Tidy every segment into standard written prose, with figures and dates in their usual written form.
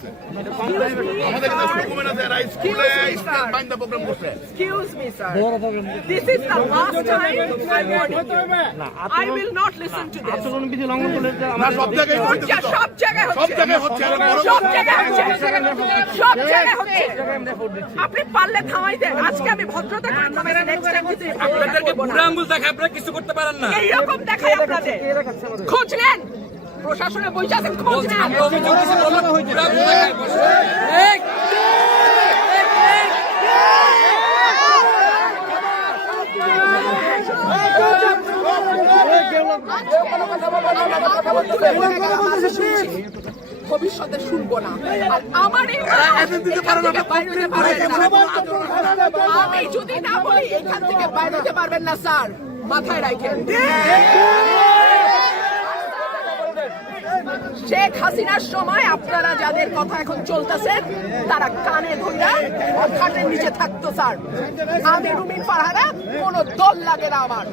Excuse me, sir. This is the last time I'm warning you. I will not listen to this. সব জায়গায় হচ্ছে। আপনি পারলে থামাই দেন। আজকে আমি ভদ্রতা করে থামাইছি। নেক্সট টাইম যদি আপনাদেরকে বুড়া আঙ্গুল দেখায় আপনারা কিছু করতে পারেন না। এইরকম দেখাই আপনাদের। খোঁজ নেন। প্রশাসনে বসে আছেন, খোঁজ নেন। আমরা অভিযোগ দিছি বললাম বুড়া আঙ্গুল দেখায়। ভবিষ্যতে শুনবো না। আর আমার আমি যদি না বলি এখান থেকে বাইরে যেতে পারবেন না স্যার, মাথায় রাখেন। শেখ হাসিনার সময় আপনারা যাদের কথা এখন চলতেছেন তারা কানে ধরে খাটের নিচে থাকতো স্যার। আমি রুমিন ফারহানা, কোন দল লাগে না আমার।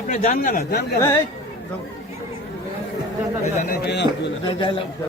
আপনি জান না